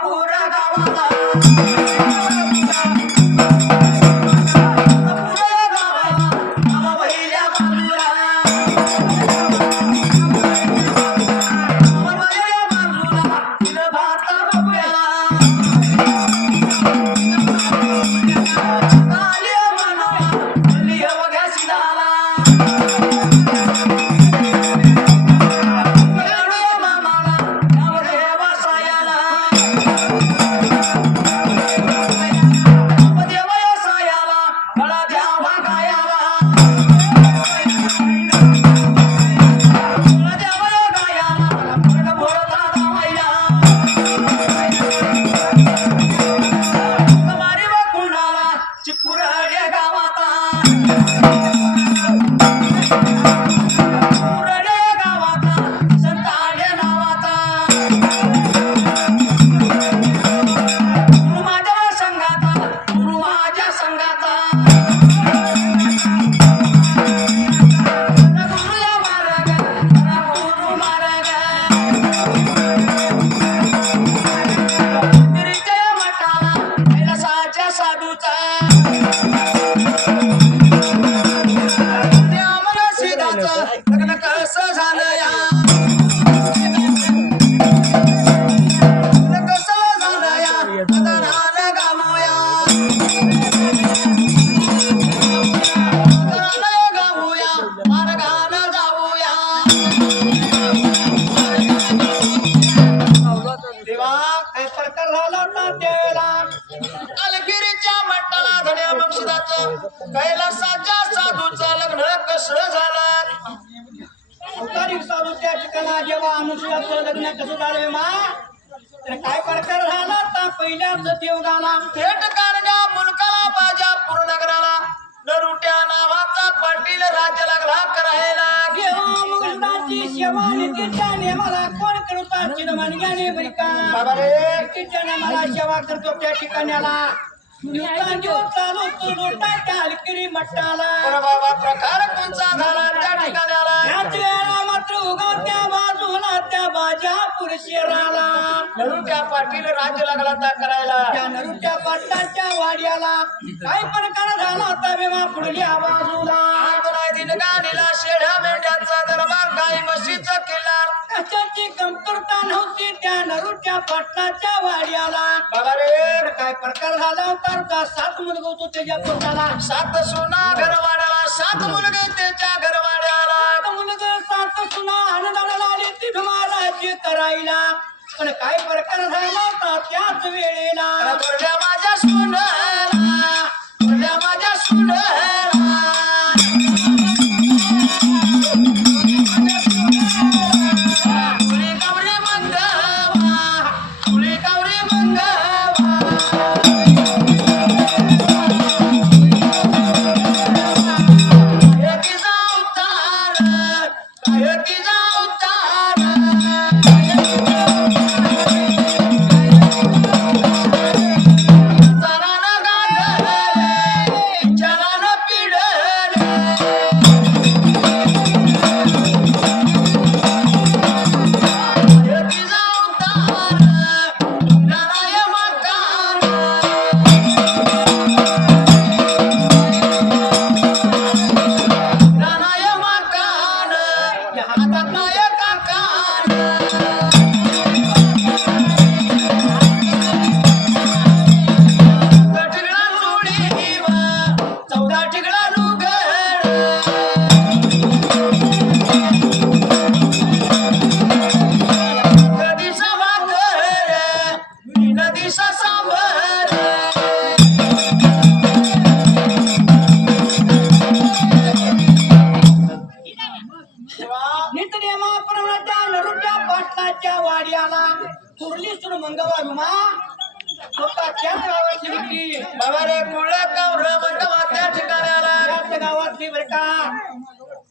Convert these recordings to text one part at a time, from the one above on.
पुरा कैलासाच्या साधूचं लग्न कसं झालं? अवतारी साधू त्या ठिकाणा जेव्हा अनुष्ठाचं लग्न कसं झालं मा तर काय प्रकार झाला तर पहिल्याच देव गाला थेट कारण्या मुलकाला बाजा पूर्ण नगराला नरुट्या नावाचा पाटील राज्य लागला करायला घेऊ मुलाची सेवा नितीच्याने मला कोण करता चिरमन ज्ञाने बरिका बाबा रे नितीच्याने मला सेवा करतो त्या ठिकाण्याला चालू तू लोटाच्या हलकिरी मट्टाला बाबा प्रकार कोणचा झाला त्या ठिकाण्याला याच वेळा मात्र उगवत्या बाजूला त्या बाजा पुरुषेराला नरुट्या पाटील राज्य लागला ता करायला त्या नरुट्या पाटलाच्या वाड्याला काय प्रकार झाला होता विमा पुढल्या बाजूला दिनगाणीला शेढ्या मेंढ्यांचा दरबार गाई म्हशीचा किल्ला कशाची कमतरता नव्हती त्या नरुट्या पाटलाच्या वाड्याला बाबा रे काय प्रकार झाला होता 7 मुलगे होतो त्याच्या पोटाला 7 सुना घरवाड्याला 7 मुलगे त्याच्या घरवाड्याला 7 मुलगे 7 सुना आनंदाला आली तिथं महाराज करायला पण काय प्रकार झाला होता त्याच वेळेला माझ्या सुनेला माझ्या सुनेला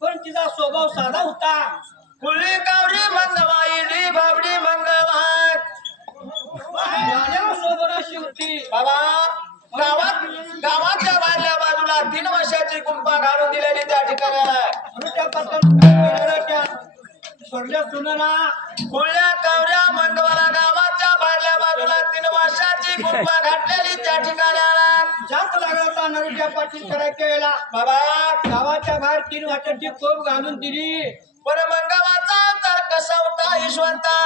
पण तिचा स्वभाव साधा होता कुळी कावरी मंगवाई बाबडी मंगवाय सोबत होती बाबा गावाच्या बाहेरल्या बाजूला 3 वर्षाची कुंपा घालून दिलेली त्या ठिकाणाला सोडल्या सुना कुळ्या कावऱ्या मंगवाला गावाच्या बाहेरल्या बाजूला 3 वर्षाची कुंपा घातलेली त्या ठिकाणाला जात लागला होता नरुच्या पाटील करायच्या वेळेला बाबा गावाच्या बाहेर 3 वाटाची कोप घालून दिली पण मंगवाचा तर कसा होता यशवंता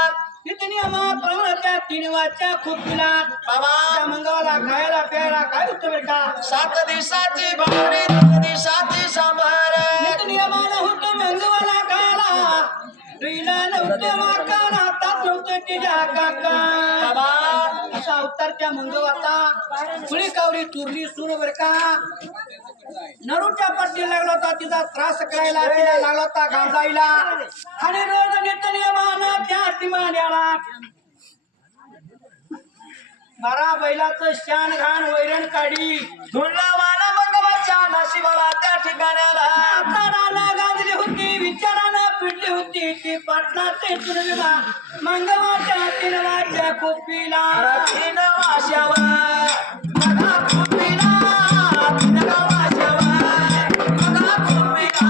तिथे आम्हा त्या 3 वाटच्या खोपीला बाबा त्या मंगवाला खायला प्यायला काय होतं बरं का 7 दिवसाची भाकरी 3 दिवसाची सांभार नियमाला होतं मंगवाला खायला तुला नव्हतं माकाला हातात नव्हतं तिच्या काका बाबा असा अवतार त्या मंगवाचा फुली कावरी चुरली सुरू बर का नरूच्या पट्टी लागला होता तिचा त्रास करायला तिला लागला होता गाजायला आणि रोज नित्य नियमानं त्या तिमान्याला 12 बैलाचं शान घाण वैरण काढी धुंडवाला मंगवाच्या नशिबाला त्या ठिकाणाला हाताला गाजली होती विचारानं पिडली होती ती पाटणाचे तुरविमा मंगवाच्या 3 वाजच्या कोपीला 3 वाशावर बघा कोपीला 3 वाशावर बघा कोपीला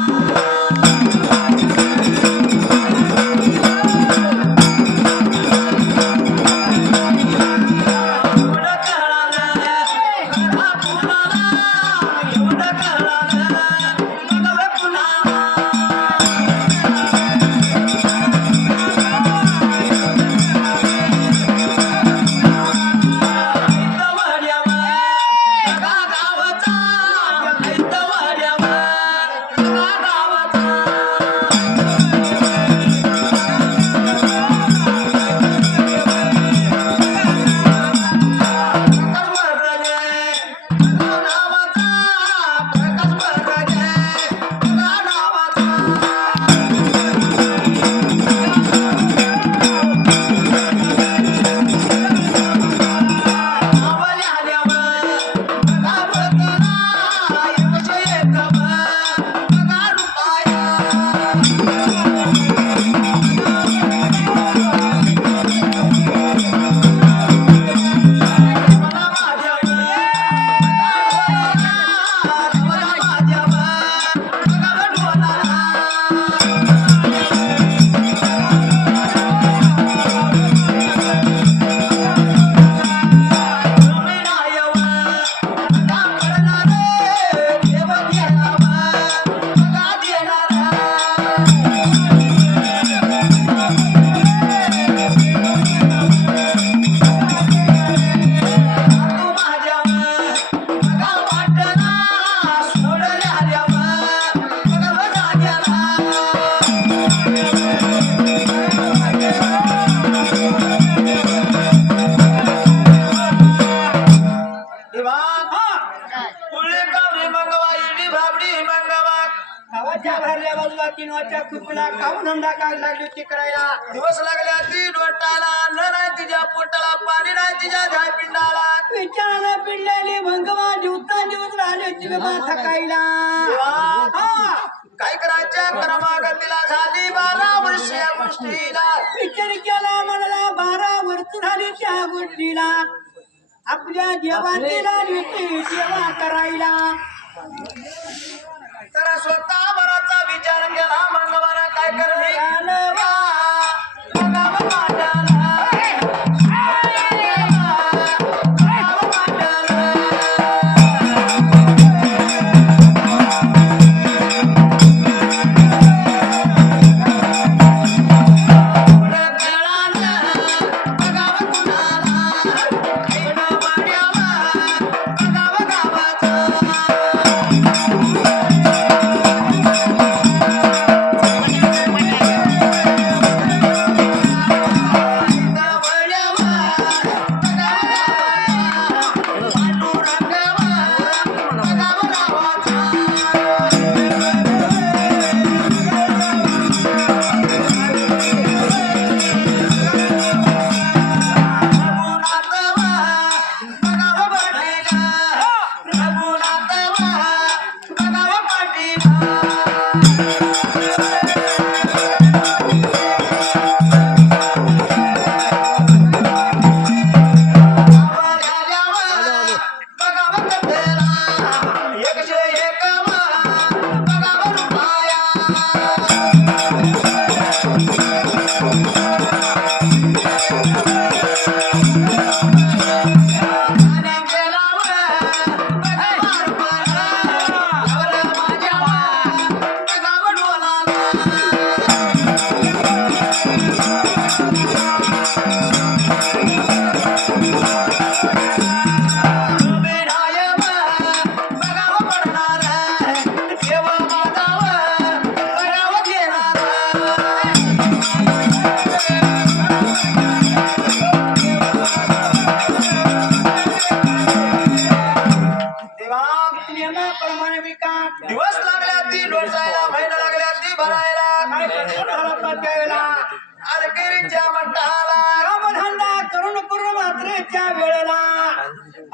गावाच्या भरल्या बाजूला 3 वाजच्या खुपीला काम धंदा काय लागली होती करायला दिवस लागल्या 3 वाटाला अन्न नाही तिच्या पोटाला पाणी नाही तिच्या झापिंडाला विचारानं पिडलेली भंगवा दिवसा दिवस राहिले तिने थकायला काय करायच्या क्रमागतीला झाली 12 वर्ष या गोष्टीला विचार केला म्हणाला 12 वर्ष झाली त्या गोष्टीला आपल्या देवाला सेवा करायला तर स्वतः बराचा विचार केला मंगवाला काय करणे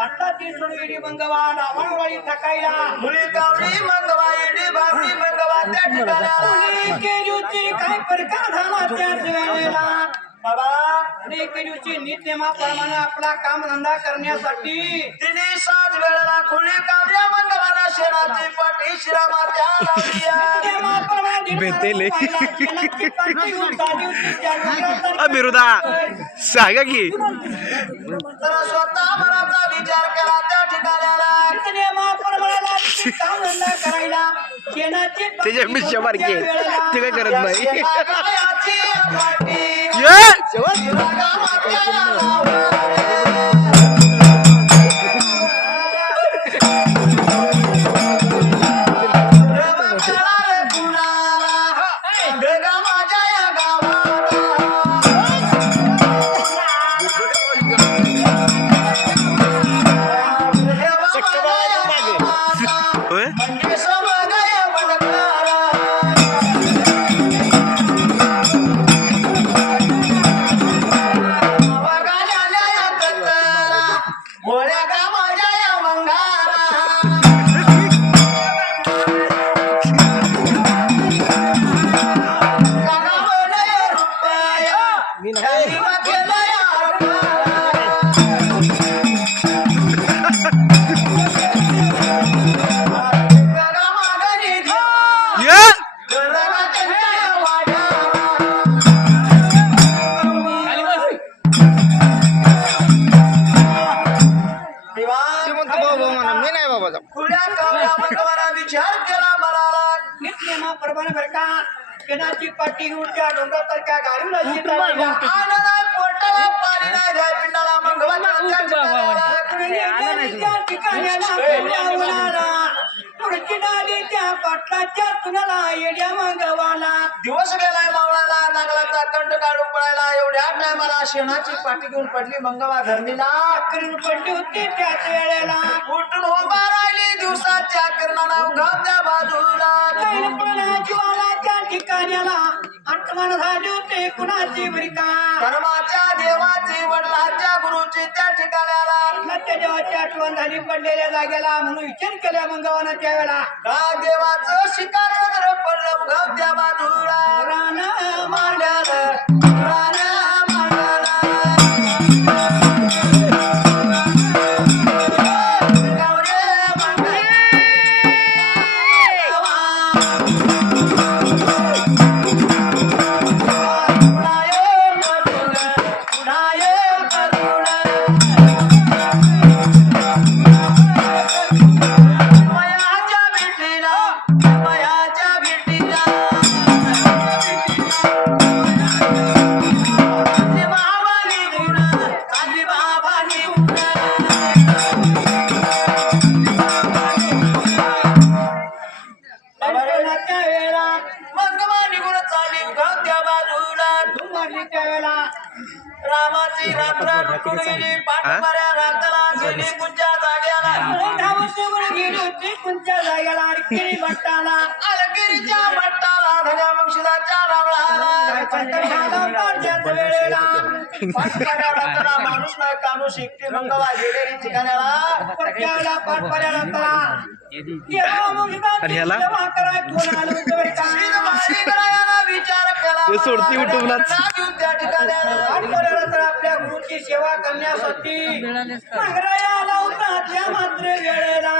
आता ती सोडविडी मंगवा रावणवाडी थकायला मुली कावडी मंगवा येडी भाकरी मंगवा त्या ठिकाणाला मुली केजूची काय प्रकार झाला त्याच वेळेला बाबा अनेक दिवशी नित्यमाप्रमाणे आपला काम धंदा करण्यासाठी तिने सात वेळेला खुली कावड्या मंगवाला शेणाची पाठी श्रीरामाच्या लावल्या बेतेले. बेतेले बिरुदा सांगा की तर स्वतः मनाचा विचार केला त्या ठिकाणाला त्याच्या मिशा मारकी ते काय करत नाही शेणागायाची पाठी ये श्रीरामाच्या लावल्या. होय ये मी नाही बाबा विचार केला मला नित्यमाप्रमाणे बरं का केनाची पाठी घेऊन त्या डोंगरासारख्या गाडीला आनंद पोटाला पाणी नाही द्या पिंडाला दिवस गेलाय मावळाला नागलाचा कंठ काढून पडायला एवढ्या टायमाला शेणाची पाठी घेऊन पडली मंगवा धरणीला पडली होती त्याच वेळेला उठून उभा राहिली दिवसाच्या किरणाला उघाच्या बाजूला जीवाला त्या ठिकाण्याला आठवण झाली होती कुणाची बरिका धर्माच्या देवाची वडिलांच्या गुरुची त्या ठिकाणाला त्या देवाची आठवण झाली पडलेल्या जागेला म्हणून विचार केला मंगवाना त्यावेळेला का देवाचं शिकार जर पडलं उघाच्या बाजूला रान मांडल रान मांडल गावडे मांडल त्यावेळेला मंगवा निघून चाली उघाच्या बाजूला त्यावेळेला रामाची रात्र लुटून गेली पाठमाऱ्या रात्राला गेली पुढच्या जाग्याला गेली होती कोणत्या जागेला अडकेली भट्टाला अलगिरीच्या भट्टाला धन्या मक्षिदाच्या रावळाला वेळेला पाठमाऱ्या रात्राला माणूस नाही कानू शिकते मंगवा गेलेली ठिकाणाला त्यावेळेला पाठपाड्या रात्रा आणि ह्याला? विचार केला ते सोडती युट्यूबलाच. त्या ठिकाणाला आपल्या गुरुची सेवा करण्यासाठी नागराया लावतात त्या मात्र वेळेला